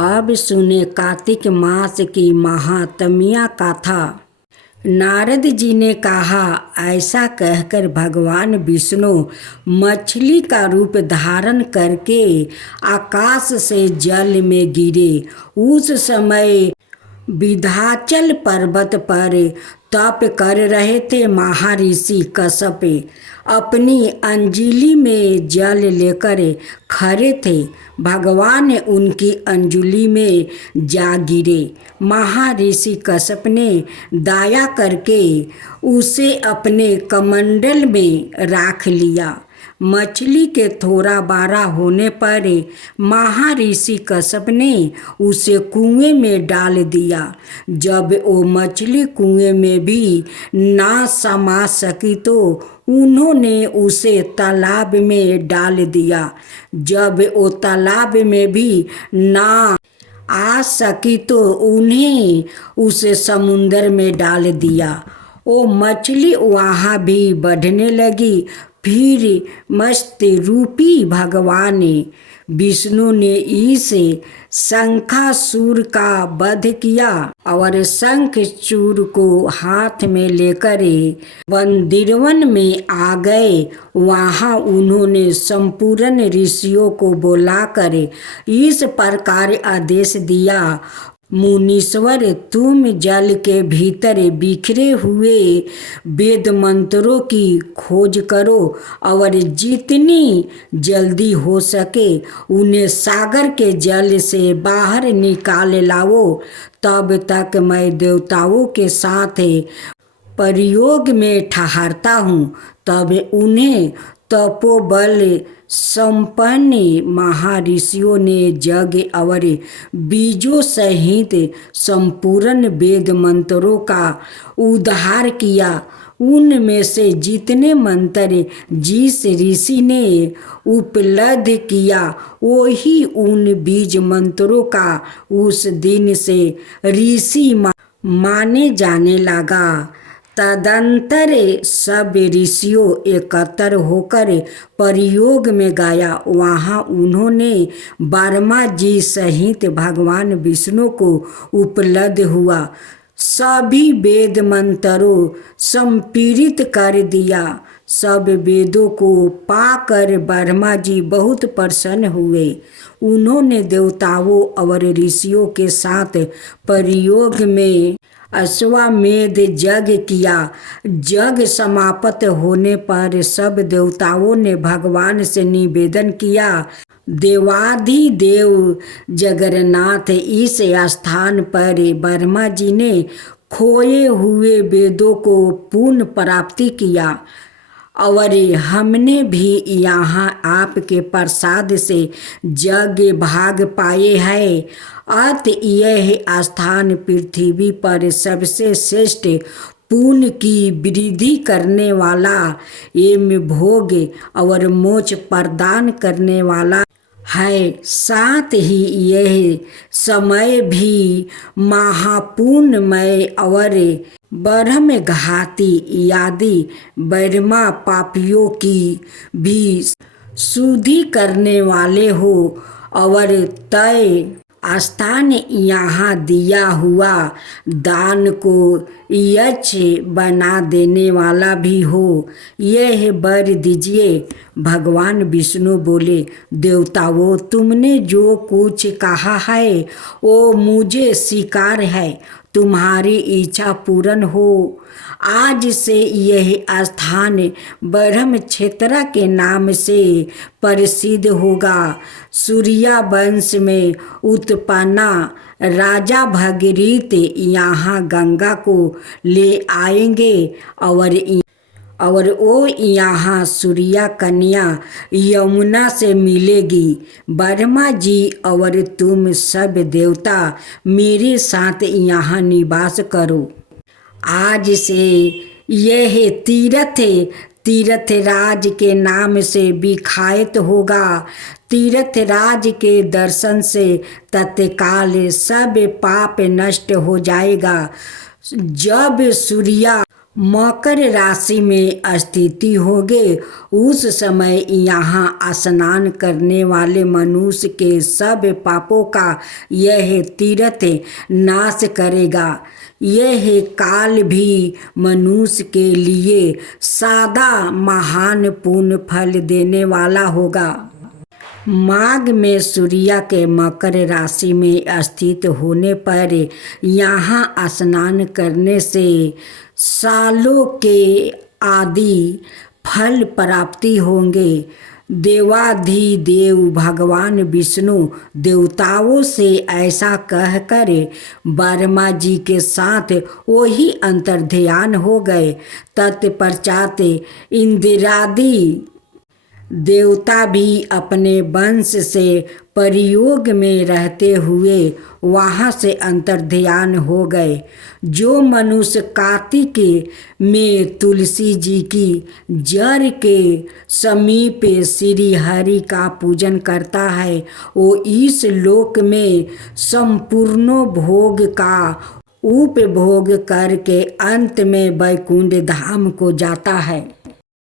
अब सुने कार्तिक मास की महात्म्य कथा। नारद जी ने कहा, ऐसा कहकर भगवान विष्णु मछली का रूप धारण करके आकाश से जल में गिरे। उस समय विंध्याचल पर्वत पर तप कर रहे थे महर्षि कश्यप। अपनी अंजलि में जल लेकर खड़े थे। भगवान उनकी अंजलि में जा गिरे। महर्षि कश्यप ने दया करके उसे अपने कमंडल में रख लिया। मछली के थोड़ा बड़ा होने पर महर्षि कश्यप ने उसे कुएं में डाल दिया। जब वो मछली कुएं में भी ना समा सकी तो उन्होंने उसे तालाब में डाल दिया। जब वो तालाब में भी ना आ सकी तो उन्हें उसे समुंदर में डाल दिया। वो मछली वहाँ भी बढ़ने लगी। फिर मस्त रूपी भगवान विष्णु ने इस शंखासुर का वध किया और शंखचूर को हाथ में लेकर वंदिरवन में आ गए। वहाँ उन्होंने संपूर्ण ऋषियों को बुलाकर इस प्रकार आदेश दिया, मुनीश्वर, तुम जल के भीतर बिखरे हुए वेद मंत्रों की खोज करो और जितनी जल्दी हो सके उन्हें सागर के जल से बाहर निकाल लाओ। तब तक मैं देवताओं के साथ प्रयोग में ठहरता हूँ। तब उन्हें तपोबल संपन्न महर्षियों ने जग और बीजों सहित संपूर्ण वेद मंत्रों का उद्धार किया। उनमें से जितने मंत्र जिस ऋषि ने उपलब्ध किया वही उन बीज मंत्रों का उस दिन से ऋषि माने जाने लगा। तदंतर सब ऋषियों एकत्र होकर प्रयोग में गया। वहाँ उन्होंने ब्रह्मा जी सहित भगवान विष्णु को उपलब्ध हुआ। सभी वेद मंत्रों संपीड़ित कर दिया। सब वेदों को पाकर ब्रह्मा जी बहुत प्रसन्न हुए। उन्होंने देवताओं और ऋषियों के साथ प्रयोग में अश्वमेध यज्ञ किया। यज्ञ समाप्त होने पर सब देवताओं ने भगवान से निवेदन किया, देवाधिदेव जगन्नाथ, इस स्थान पर ब्रह्मा जी ने खोए हुए वेदों को पुनः प्राप्ति किया और हमने भी यहाँ आपके प्रसाद से यज्ञ भाग पाए हैं। अत यह स्थान पृथ्वी पर सबसे श्रेष्ठ पुण्य की वृद्धि करने वाला एवं भोग और मोक्ष प्रदान करने वाला है। साथ ही यह समय भी महापुण्यमय और ब्रह्म घाती आदि ब्रह्मा पापियों की भी शुद्धि करने वाले हो और तय स्थान यहाँ दिया हुआ दान को यक्ष बना देने वाला भी हो, यह वर दीजिए। भगवान विष्णु बोले, देवताओं, तुमने जो कुछ कहा है वो मुझे स्वीकार है। तुम्हारी इच्छा पूर्ण हो। आज से यह स्थान ब्रह्म क्षेत्र के नाम से प्रसिद्ध होगा। सूर्या वंश में उत्पन्ना राजा भगीरथ यहाँ गंगा को ले आएंगे और वो यहाँ सूर्या कन्या यमुना से मिलेगी। ब्रह्मा जी और तुम सब देवता मेरे साथ यहाँ निवास करो। आज से यह तीर्थराज के नाम से विख्यात होगा। तीर्थराज के दर्शन से तत्काल सब पाप नष्ट हो जाएगा। जब सूर्या मकर राशि में स्थिति होगे उस समय यहाँ स्नान करने वाले मनुष्य के सब पापों का यह तीर्थ नाश करेगा। यह काल भी मनुष्य के लिए सादा महान पुण्य फल देने वाला होगा। माघ में सूर्य के मकर राशि में स्थित होने पर यहाँ स्नान करने से सालों के आदि फल प्राप्ति होंगे। देवाधिदेव भगवान विष्णु देवताओं से ऐसा कहकर ब्रह्मा जी के साथ वही अंतर्ध्यान हो गए। तत्पश्चात इंद्रादि देवता भी अपने वंश से प्रयोग में रहते हुए वहाँ से अंतर्ध्यान हो गए। जो मनुष्य कार्तिक में तुलसी जी की जड़ के समीप श्री हरि का पूजन करता है वो इस लोक में संपूर्ण भोग का उपभोग करके अंत में वैकुंठ धाम को जाता है।